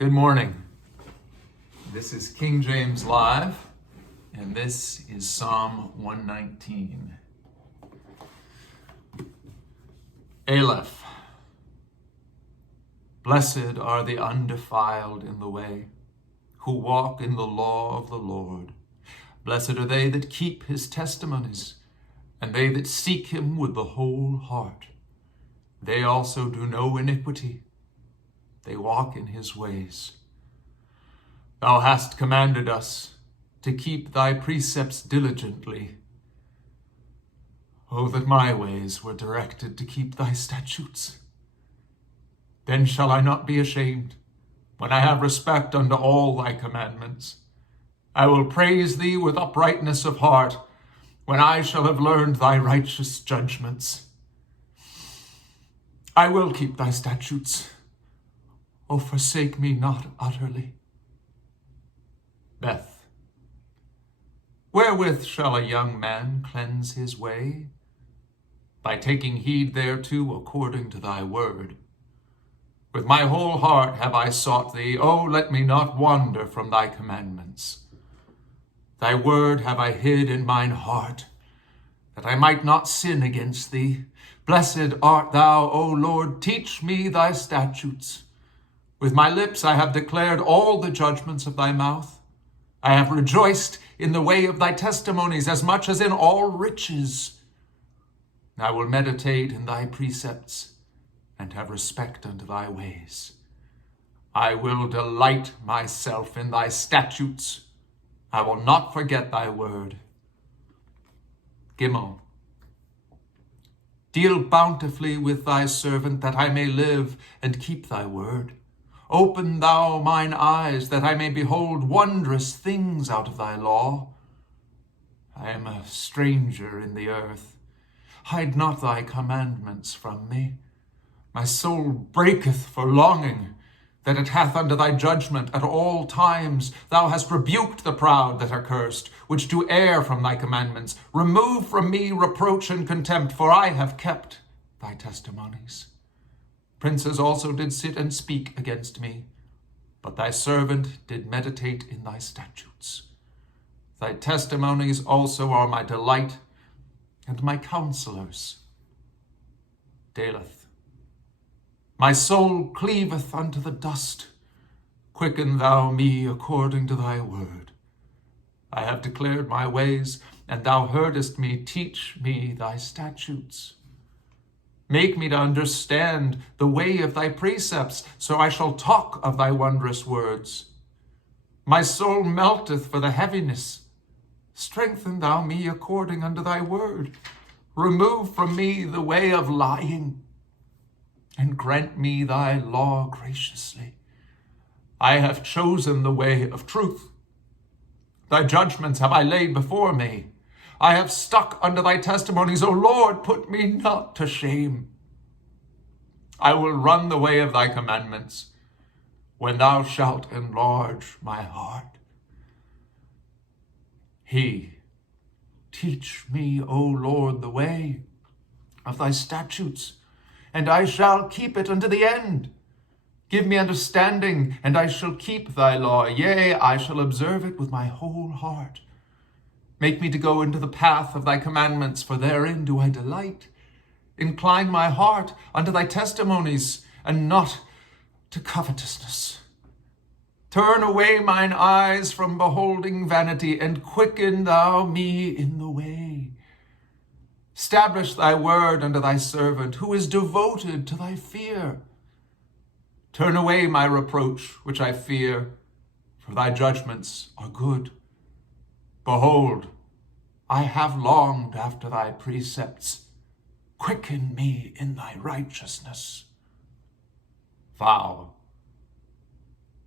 Good morning. This is King James Live, and this is Psalm 119. Aleph. Blessed are the undefiled in the way, who walk in the law of the Lord. Blessed are they that keep his testimonies, and they that seek him with the whole heart. They also do no iniquity. They walk in his ways. Thou hast commanded us to keep thy precepts diligently. Oh, that my ways were directed to keep thy statutes. Then shall I not be ashamed, when I have respect unto all thy commandments. I will praise thee with uprightness of heart, when I shall have learned thy righteous judgments. I will keep thy statutes. O forsake me not utterly. Beth. Wherewith shall a young man cleanse his way? By taking heed thereto according to thy word. With my whole heart have I sought thee. O let me not wander from thy commandments. Thy word have I hid in mine heart, that I might not sin against thee. Blessed art thou, O Lord, teach me thy statutes. With my lips I have declared all the judgments of thy mouth. I have rejoiced in the way of thy testimonies as much as in all riches. I will meditate in thy precepts and have respect unto thy ways. I will delight myself in thy statutes. I will not forget thy word. Gimel. Deal bountifully with thy servant, that I may live and keep thy word. Open thou mine eyes, that I may behold wondrous things out of thy law. I am a stranger in the earth. Hide not thy commandments from me. My soul breaketh for longing, that it hath under thy judgment at all times. Thou hast rebuked the proud that are cursed, which do err from thy commandments. Remove from me reproach and contempt, for I have kept thy testimonies. Princes also did sit and speak against me, but thy servant did meditate in thy statutes. Thy testimonies also are my delight and my counselors. Daleth. My soul cleaveth unto the dust. Quicken thou me according to thy word. I have declared my ways, and thou heardest me. Teach me thy statutes. Make me to understand the way of thy precepts, so I shall talk of thy wondrous words. My soul melteth for the heaviness. Strengthen thou me according unto thy word. Remove from me the way of lying, and grant me thy law graciously. I have chosen the way of truth. Thy judgments have I laid before me. I have stuck unto thy testimonies. O Lord, put me not to shame. I will run the way of thy commandments, when thou shalt enlarge my heart. Teach me, O Lord, the way of thy statutes, and I shall keep it unto the end. Give me understanding, and I shall keep thy law. Yea, I shall observe it with my whole heart. Make me to go into the path of thy commandments, for therein do I delight. Incline my heart unto thy testimonies, and not to covetousness. Turn away mine eyes from beholding vanity, and quicken thou me in the way. Establish thy word unto thy servant, who is devoted to thy fear. Turn away my reproach, which I fear, for thy judgments are good. Behold, I have longed after thy precepts. Quicken me in thy righteousness. Vow.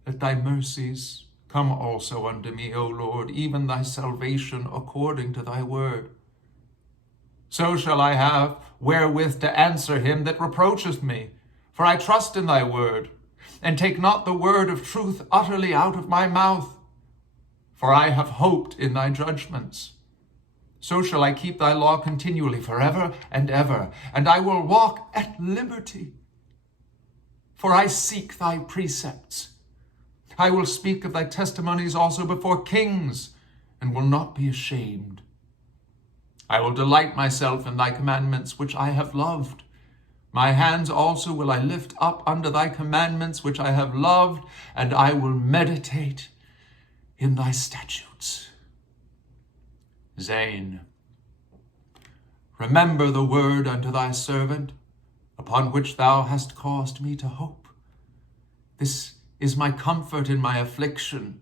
Let thy mercies come also unto me, O Lord, even thy salvation according to thy word. So shall I have wherewith to answer him that reproacheth me, for I trust in thy word, and take not the word of truth utterly out of my mouth. For I have hoped in thy judgments. So shall I keep thy law continually forever and ever, and I will walk at liberty. For I seek thy precepts. I will speak of thy testimonies also before kings, and will not be ashamed. I will delight myself in thy commandments, which I have loved. My hands also will I lift up unto thy commandments, which I have loved, and I will meditate in thy statutes. Zane. Remember the word unto thy servant, upon which thou hast caused me to hope. This is my comfort in my affliction,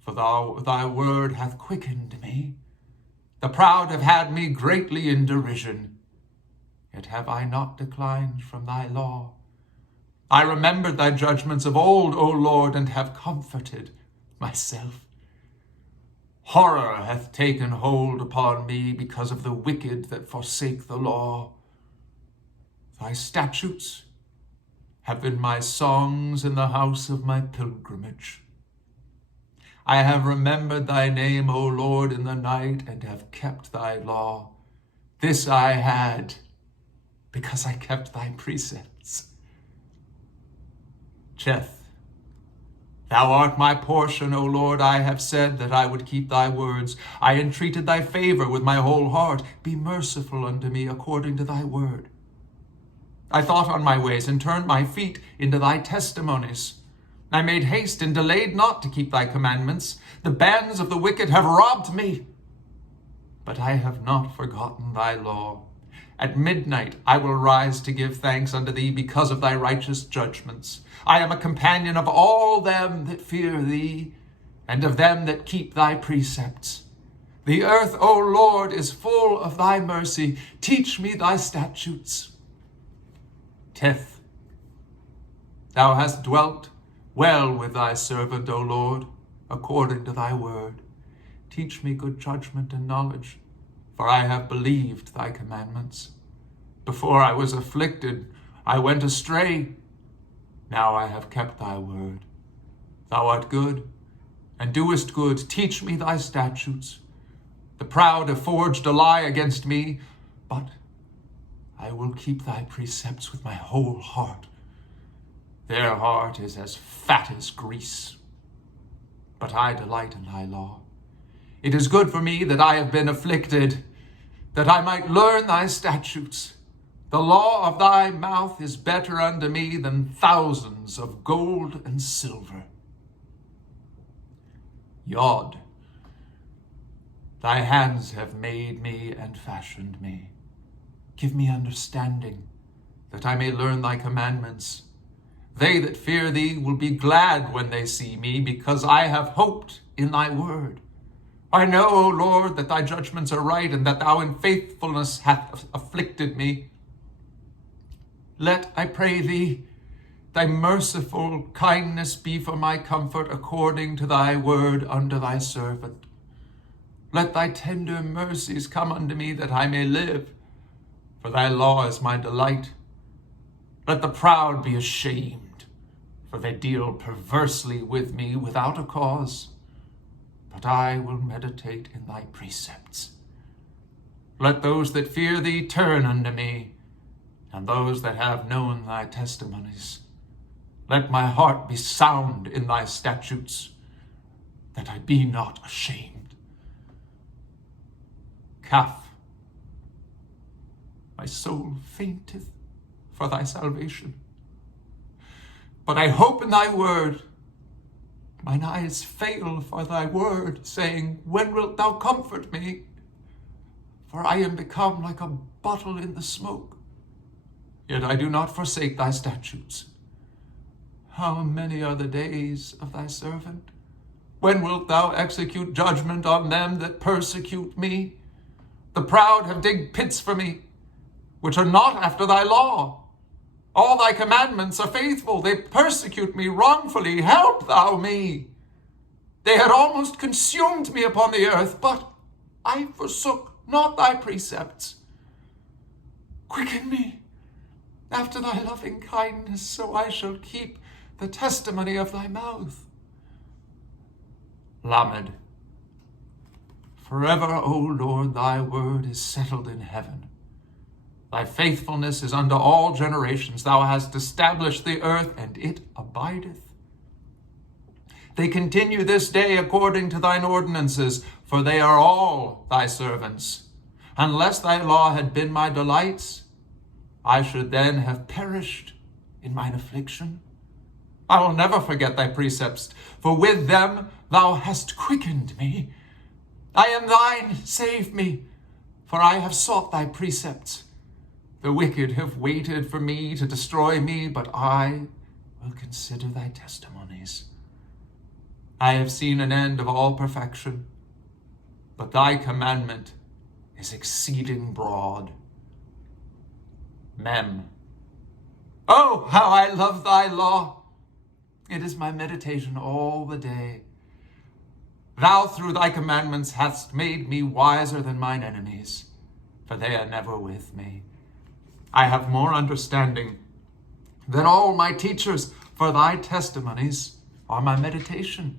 for thy word hath quickened me. The proud have had me greatly in derision, yet have I not declined from thy law. I remembered thy judgments of old, O Lord, and have comforted myself. Horror hath taken hold upon me because of the wicked that forsake the law. Thy statutes have been my songs in the house of my pilgrimage. I have remembered thy name, O Lord, in the night, and have kept thy law. This I had, because I kept thy precepts. Cheth, thou art my portion, O Lord. I have said that I would keep thy words. I entreated thy favor with my whole heart. Be merciful unto me according to thy word. I thought on my ways, and turned my feet into thy testimonies. I made haste and delayed not to keep thy commandments. The bands of the wicked have robbed me, but I have not forgotten thy law. At midnight I will rise to give thanks unto thee because of thy righteous judgments. I am a companion of all them that fear thee, and of them that keep thy precepts. The earth, O Lord, is full of thy mercy. Teach me thy statutes. Teth, thou hast dwelt well with thy servant, O Lord, according to thy word. Teach me good judgment and knowledge, for I have believed thy commandments. Before I was afflicted, I went astray. Now I have kept thy word. Thou art good, and doest good. Teach me thy statutes. The proud have forged a lie against me, but I will keep thy precepts with my whole heart. Their heart is as fat as grease, but I delight in thy law. It is good for me that I have been afflicted, that I might learn thy statutes. The law of thy mouth is better unto me than thousands of gold and silver. Yod, thy hands have made me and fashioned me. Give me understanding, that I may learn thy commandments. They that fear thee will be glad when they see me, because I have hoped in thy word. I know, O Lord, that thy judgments are right, and that thou in faithfulness hast afflicted me. Let, I pray thee, thy merciful kindness be for my comfort according to thy word unto thy servant. Let thy tender mercies come unto me, that I may live, for thy law is my delight. Let the proud be ashamed, for they deal perversely with me without a cause. But I will meditate in thy precepts. Let those that fear thee turn unto me, and those that have known thy testimonies. Let my heart be sound in thy statutes, that I be not ashamed. Kaf, my soul fainteth for thy salvation. But I hope in thy word. Mine eyes fail for thy word, saying, when wilt thou comfort me? For I am become like a bottle in the smoke. Yet I do not forsake thy statutes. How many are the days of thy servant? When wilt thou execute judgment on them that persecute me? The proud have digged pits for me, which are not after thy law. All thy commandments are faithful. They persecute me wrongfully. Help thou me. They had almost consumed me upon the earth, but I forsook not thy precepts. Quicken me after thy loving kindness, so I shall keep the testimony of thy mouth. Lamed. Forever, O Lord, thy word is settled in heaven. Thy faithfulness is unto all generations. Thou hast established the earth, and it abideth. They continue this day according to thine ordinances, for they are all thy servants. Unless thy law had been my delights, I should then have perished in mine affliction. I will never forget thy precepts, for with them thou hast quickened me. I am thine, save me, for I have sought thy precepts. The wicked have waited for me to destroy me, but I will consider thy testimonies. I have seen an end of all perfection, but thy commandment is exceeding broad. Mem. Oh, how I love thy law! It is my meditation all the day. Thou through thy commandments hast made me wiser than mine enemies, for they are never with me. I have more understanding than all my teachers, for thy testimonies are my meditation.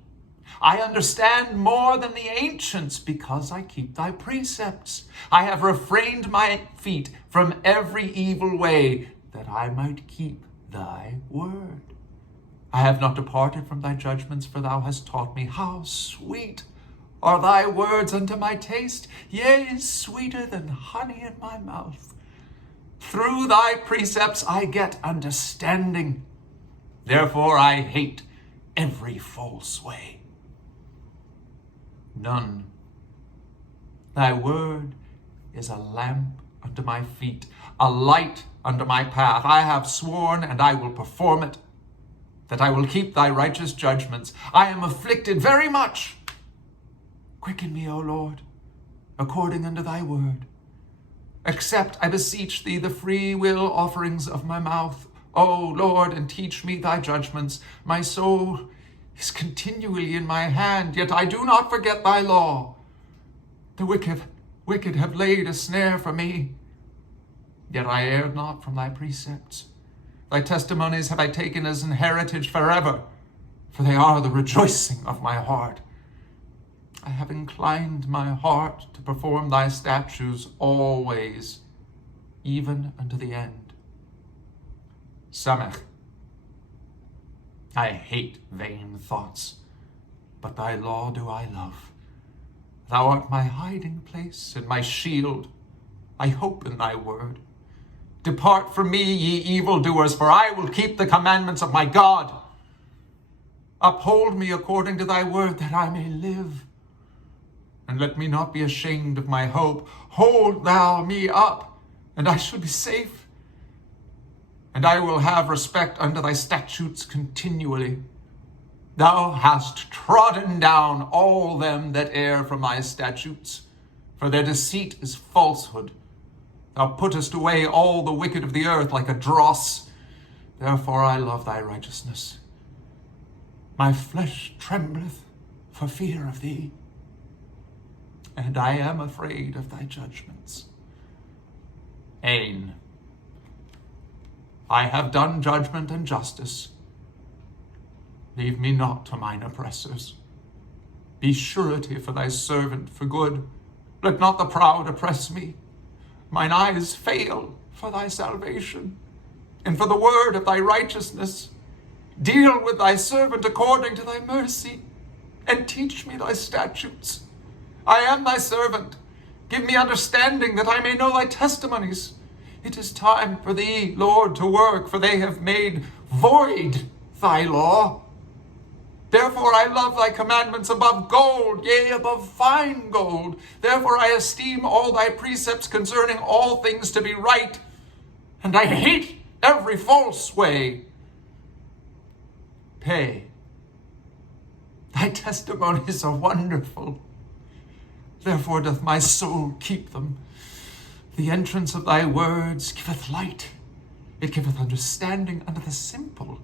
I understand more than the ancients, because I keep thy precepts. I have refrained my feet from every evil way, that I might keep thy word. I have not departed from thy judgments, for thou hast taught me. How sweet are thy words unto my taste, yea, sweeter than honey in my mouth. Through thy precepts I get understanding. Therefore I hate every false way. None. Thy word is a lamp unto my feet, a light unto my path. I have sworn, and I will perform it, that I will keep thy righteous judgments. I am afflicted very much. Quicken me, O Lord, according unto thy word. Accept, I beseech thee, the free will offerings of my mouth, O Lord, and teach me thy judgments. My soul is continually in my hand, yet I do not forget thy law. The wicked have laid a snare for me, yet I err not from thy precepts. Thy testimonies have I taken as an heritage forever, for they are the rejoicing of my heart. I have inclined my heart to perform thy statutes always, even unto the end. Samech. I hate vain thoughts, but thy law do I love. Thou art my hiding place and my shield. I hope in thy word. Depart from me, ye evildoers, for I will keep the commandments of my God. Uphold me according to thy word, that I may live. And let me not be ashamed of my hope. Hold thou me up, and I shall be safe. And I will have respect unto thy statutes continually. Thou hast trodden down all them that err from thy statutes, for their deceit is falsehood. Thou puttest away all the wicked of the earth like a dross. Therefore I love thy righteousness. My flesh trembleth for fear of thee, and I am afraid of thy judgments. Ain. I have done judgment and justice. Leave me not to mine oppressors. Be surety for thy servant for good. Let not the proud oppress me. Mine eyes fail for thy salvation, and for the word of thy righteousness. Deal with thy servant according to thy mercy, and teach me thy statutes. I am thy servant. Give me understanding, that I may know thy testimonies. It is time for thee, Lord, to work, for they have made void thy law. Therefore I love thy commandments above gold, yea, above fine gold. Therefore I esteem all thy precepts concerning all things to be right, and I hate every false way. Pay. Thy testimonies are wonderful. Therefore doth my soul keep them. The entrance of thy words giveth light. It giveth understanding unto the simple.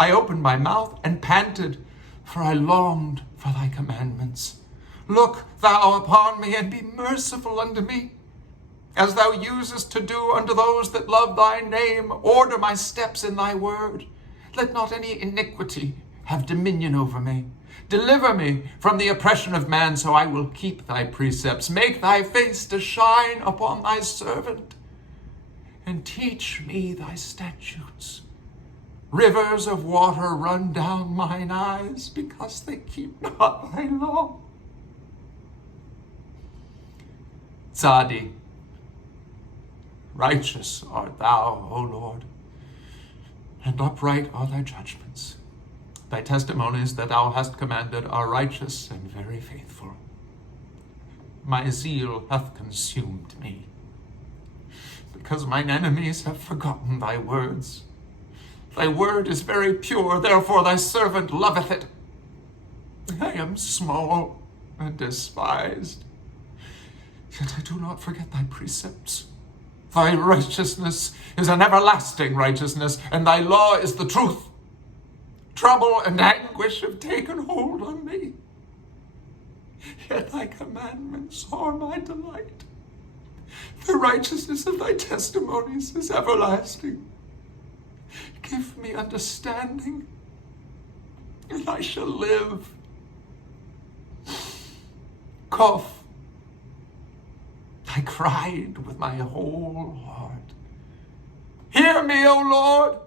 I opened my mouth and panted, for I longed for thy commandments. Look thou upon me, and be merciful unto me, as thou usest to do unto those that love thy name. Order my steps in thy word. Let not any iniquity have dominion over me. Deliver me from the oppression of man, so I will keep thy precepts. Make thy face to shine upon thy servant, and teach me thy statutes. Rivers of water run down mine eyes, because they keep not thy law. Tzadi, righteous art thou, O Lord, and upright are thy judgments. Thy testimonies that thou hast commanded are righteous and very faithful. My zeal hath consumed me, because mine enemies have forgotten thy words. Thy word is very pure, therefore thy servant loveth it. I am small and despised, yet I do not forget thy precepts. Thy righteousness is an everlasting righteousness, and thy law is the truth. Trouble and anguish have taken hold on me, yet thy commandments are my delight. The righteousness of thy testimonies is everlasting. Give me understanding, and I shall live. Cough. I cried with my whole heart. Hear me, O Lord.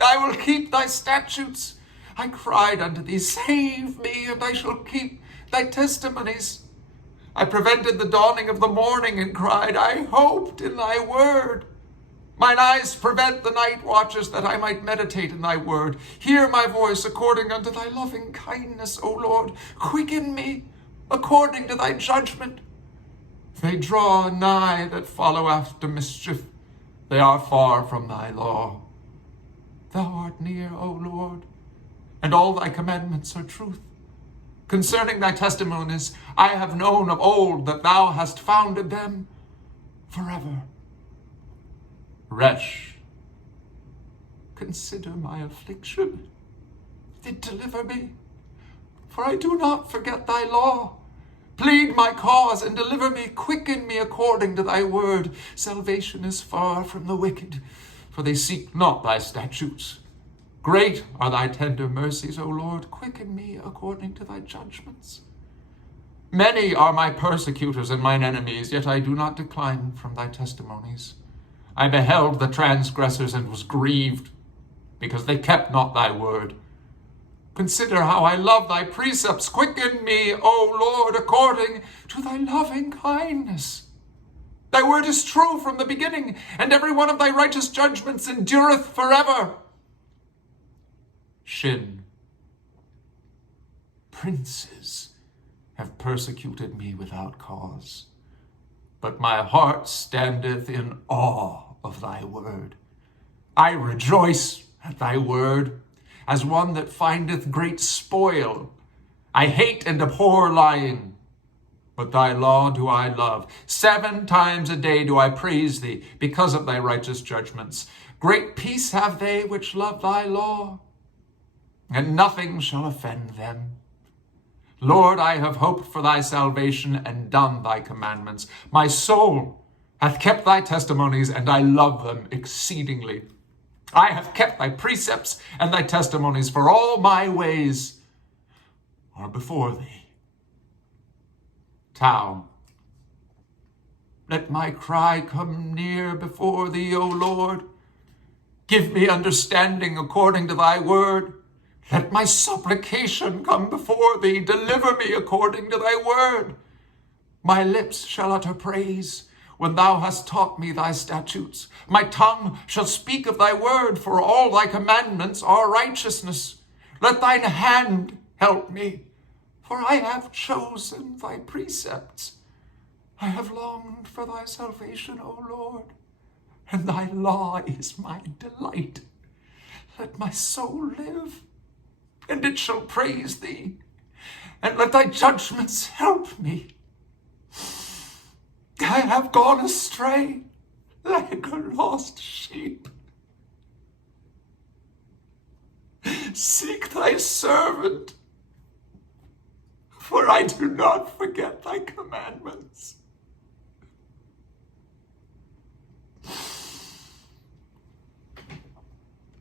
I will keep thy statutes. I cried unto thee, save me, and I shall keep thy testimonies. I prevented the dawning of the morning and cried, I hoped in thy word. Mine eyes prevent the night watches, that I might meditate in thy word. Hear my voice according unto thy loving kindness, O Lord. Quicken me according to thy judgment. They draw nigh that follow after mischief. They are far from thy law. Thou art near, O Lord, and all thy commandments are truth. Concerning thy testimonies, I have known of old that thou hast founded them forever. Resh, consider my affliction, and deliver me, for I do not forget thy law. Plead my cause and deliver me. Quicken me according to thy word. Salvation is far from the wicked, for they seek not thy statutes. Great are thy tender mercies, O Lord. Quicken me according to thy judgments. Many are my persecutors and mine enemies, yet I do not decline from thy testimonies. I beheld the transgressors and was grieved, because they kept not thy word. Consider how I love thy precepts. Quicken me, O Lord, according to thy loving kindness. Thy word is true from the beginning, and every one of thy righteous judgments endureth forever. Shin, princes have persecuted me without cause, but my heart standeth in awe of thy word. I rejoice at thy word, as one that findeth great spoil. I hate and abhor lying, but thy law do I love. 7 times a day do I praise thee, because of thy righteous judgments. Great peace have they which love thy law, and nothing shall offend them. Lord, I have hoped for thy salvation and done thy commandments. My soul hath kept thy testimonies, and I love them exceedingly. I have kept thy precepts and thy testimonies, for all my ways are before thee. Tau, let my cry come near before thee, O Lord. Give me understanding according to thy word. Let my supplication come before thee. Deliver me according to thy word. My lips shall utter praise when thou hast taught me thy statutes. My tongue shall speak of thy word, for all thy commandments are righteousness. Let thine hand help me, for I have chosen thy precepts. I have longed for thy salvation, O Lord, and thy law is my delight. Let my soul live, and it shall praise thee, and let thy judgments help me. I have gone astray like a lost sheep. Seek thy servant, for I do not forget thy commandments.